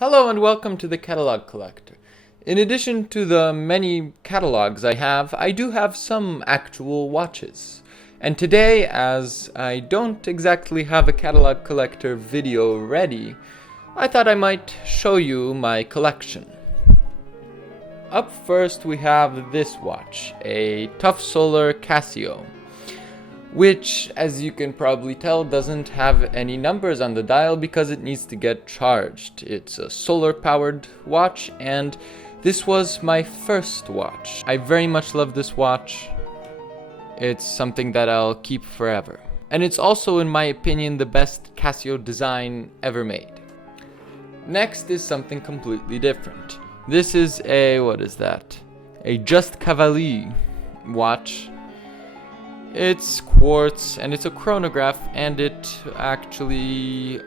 Hello and welcome to the Catalog Collector. In addition to the many catalogs I have, I do have some actual watches. And today, as I don't exactly have a Catalog Collector video ready, I thought I might show you my collection. Up first we have this watch, a Tough Solar Casio, which, as you can probably tell, doesn't have any numbers on the dial because it needs to get charged. It's a solar-powered watch, and this was my first watch. I very much love this watch. It's something that I'll keep forever. And it's also, in my opinion, the best Casio design ever made. Next is something completely different. This is a, what is that? A Just Cavalier watch. It's quartz and it's a chronograph, and it actually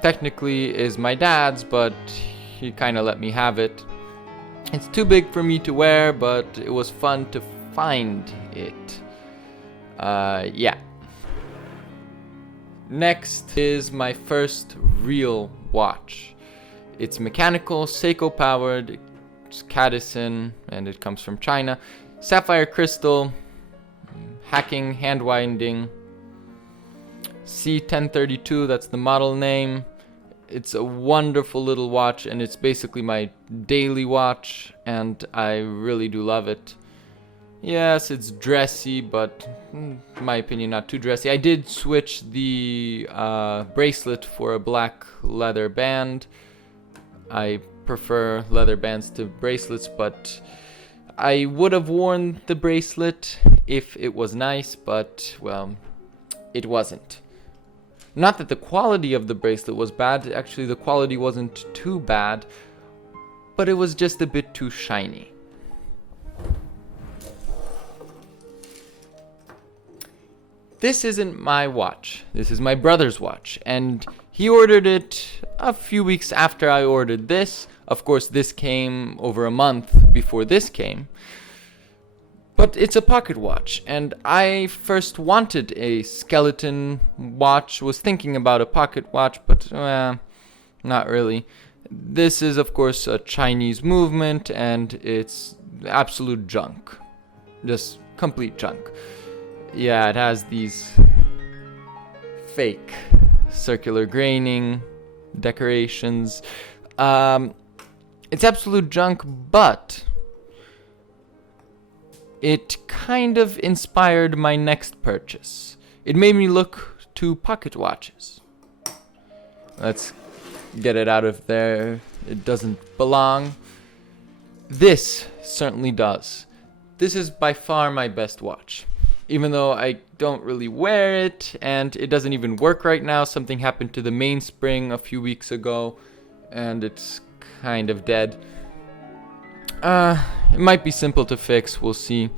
technically is my dad's, but he kind of let me have it. It's too big for me to wear, but it was fun to find it. Yeah. Next is my first real watch. It's mechanical, Seiko powered, it's Cadisen, and it comes from China. Sapphire crystal, hacking, hand winding, C1032, that's the model name. It's a wonderful little watch, and it's basically my daily watch, and I really do love it. Yes, it's dressy, but in my opinion, not too dressy. I did switch the bracelet for a black leather band. I prefer leather bands to bracelets, but I would have worn the bracelet if it was nice, but, well, it wasn't. Not that the quality of the bracelet was bad, actually the quality wasn't too bad, but it was just a bit too shiny. This isn't my watch, this is my brother's watch, and he ordered it a few weeks after I ordered this. Of course, this came over a month before this came. But it's a pocket watch, and I first wanted a skeleton watch, was thinking about a pocket watch, but not really. This is, of course, a Chinese movement, and it's absolute junk. Just complete junk. Yeah, it has these fake circular graining decorations. It's absolute junk, but it kind of inspired my next purchase. It made me look to pocket watches. Let's get it out of there. It doesn't belong. This certainly does. This is by far my best watch. Even though I don't really wear it, and it doesn't even work right now. Something happened to the mainspring a few weeks ago, and it's kind of dead. It might be simple to fix, we'll see.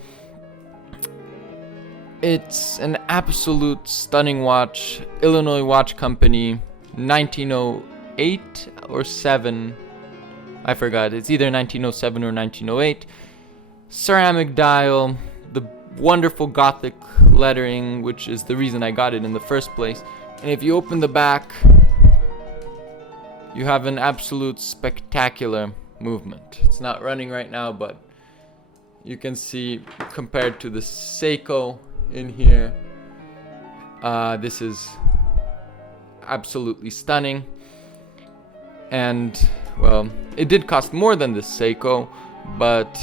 It's an absolute stunning watch. Illinois Watch Company, 1908 or 7. I forgot. It's either 1907 or 1908. Ceramic dial, the wonderful Gothic lettering, which is the reason I got it in the first place. And if you open the back, you have an absolute spectacular movement. It's not running right now, but you can see compared to the Seiko in here, this is absolutely stunning. And, well, it did cost more than the Seiko, but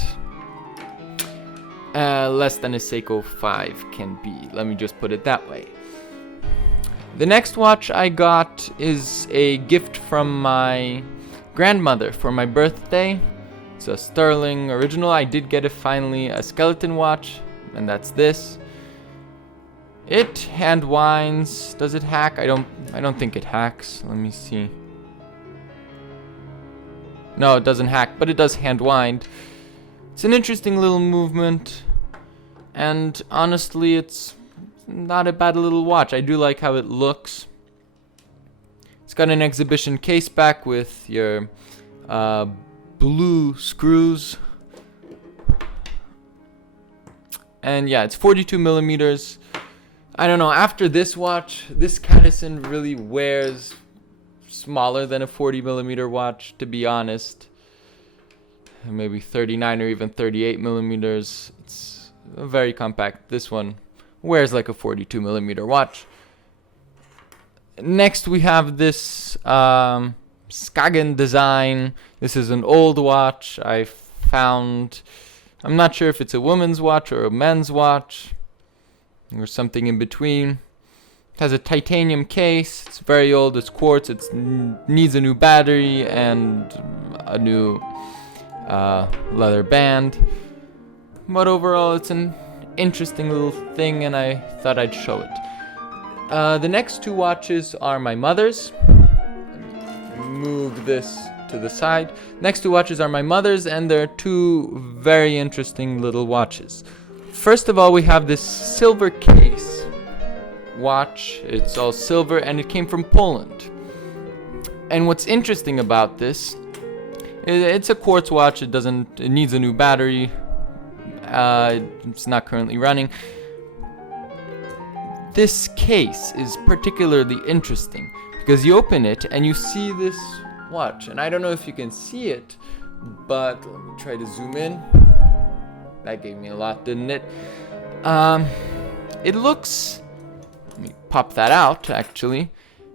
less than a Seiko 5 can be. Let me just put it that way. The next watch I got is a gift from my grandmother for my birthday. It's a Sterling original. I did get finally a skeleton watch, and that's this. It hand winds. Does it hack? I don't think it hacks. Let me see. No, it doesn't hack, but it does hand wind. It's an interesting little movement, and honestly, it's not a bad little watch. I do like how it looks. It's got an exhibition case back with your blue screws. And yeah, it's 42 millimeters. I don't know, after this watch, this Cadisen really wears smaller than a 40 millimeter watch, to be honest. Maybe 39 or even 38 millimeters. It's very compact. This one wears like a 42 millimeter watch. Next we have this Skagen design. This is an old watch I found. I'm not sure if it's a woman's watch or a men's watch or something in between. It has a titanium case. It's very old. It's quartz. It needs a new battery and a new leather band. But overall, it's an interesting little thing, and I thought I'd show it. The next two watches are my mother's. Move this to the side. Next two watches are my mother's, and they're two very interesting little watches. First of all, we have this silver case watch. It's all silver, and it came from Poland. And what's interesting about this, it's a quartz watch. It needs a new battery. It's not currently running. This case is particularly interesting because you open it and you see this watch, and I don't know if you can see it, but let me try to zoom in. That gave me a lot, didn't it? It looks, let me pop that out actually.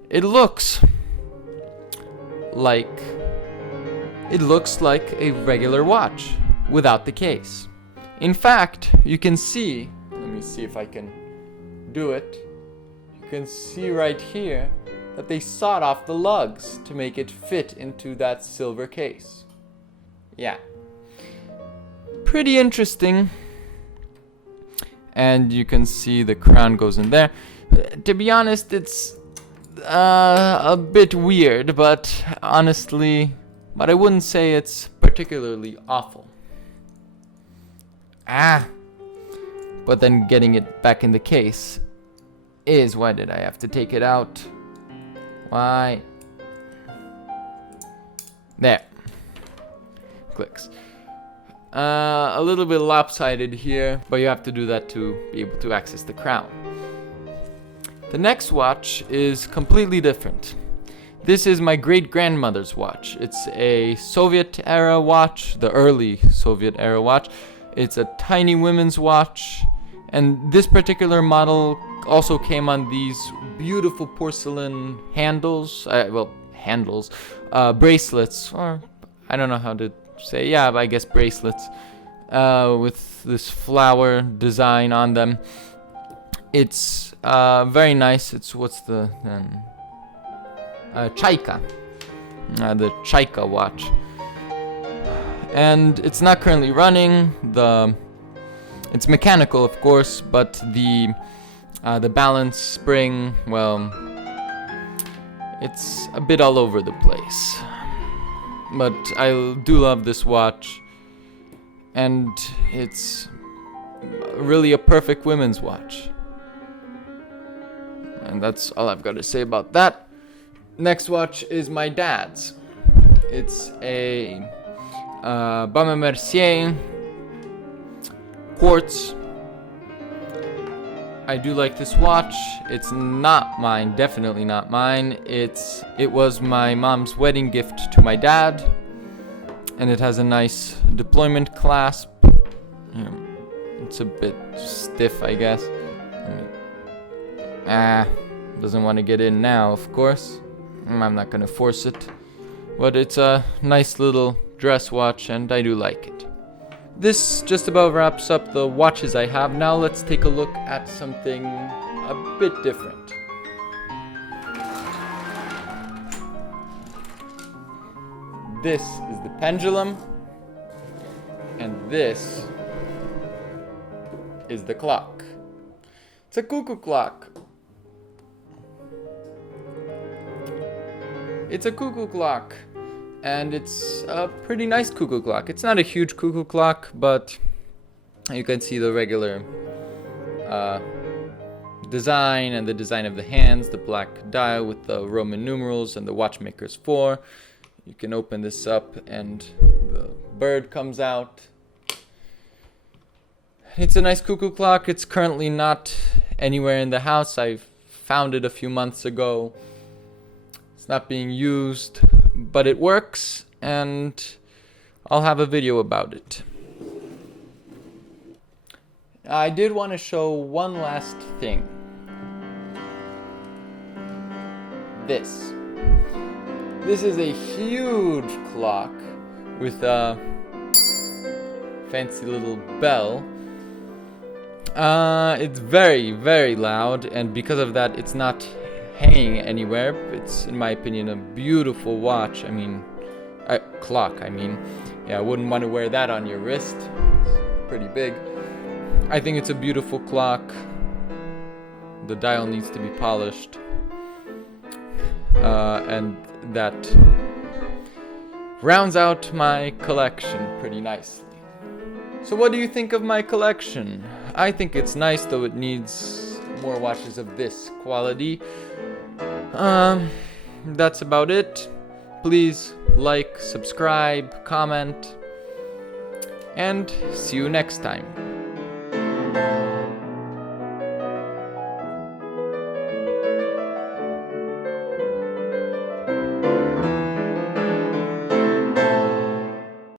It looks like a regular watch without the case. In fact, you can see, let me see if I can do it. You can see right here that they sawed off the lugs to make it fit into that silver case. Yeah. Pretty interesting. And you can see the crown goes in there. To be honest, it's a bit weird, but I wouldn't say it's particularly awful. But then getting it back in the case is, why did I have to take it out? Why? There. Clicks. A little bit lopsided here, but you have to do that to be able to access the crown. The next watch is completely different. This is my great-grandmother's watch. It's a Soviet-era watch, the early Soviet-era watch. It's a tiny women's watch, and this particular model also came on these beautiful porcelain bracelets, or I don't know how to say, yeah, I guess bracelets, with this flower design on them. It's very nice. It's Chaika, the Chaika watch. And it's not currently running. It's mechanical, of course, but the balance spring, well, it's a bit all over the place. But I do love this watch, and it's really a perfect women's watch. And that's all I've got to say about that. Next watch is my dad's. It's a Baume Mercier quartz. I do like this watch. It's not mine, definitely not mine. It was my mom's wedding gift to my dad, and it has a nice deployment clasp. It's a bit stiff, I guess. Doesn't want to get in now, of course. I'm not gonna force it, but it's a nice little dress watch, and I do like it. This just about wraps up the watches I have. Now let's take a look at something a bit different. This is the pendulum, and this is the clock. It's a cuckoo clock. It's a cuckoo clock. And it's a pretty nice cuckoo clock. It's not a huge cuckoo clock, but you can see the regular design and the design of the hands, the black dial with the Roman numerals and the watchmaker's 4. You can open this up and the bird comes out. It's a nice cuckoo clock. It's currently not anywhere in the house. I found it a few months ago. It's not being used, but it works, and I'll have a video about it. I did want to show one last thing. This is a huge clock with a fancy little bell. It's very, very loud, and because of that, it's not hanging anywhere. It's, in my opinion, a beautiful watch. I mean, clock. I mean, yeah, I wouldn't want to wear that on your wrist. It's pretty big. I think it's a beautiful clock. The dial needs to be polished, and that rounds out my collection pretty nicely. So what do you think of my collection? I think it's nice, though it needs more watches of this quality. That's about it. Please like, subscribe, comment, and see you next time.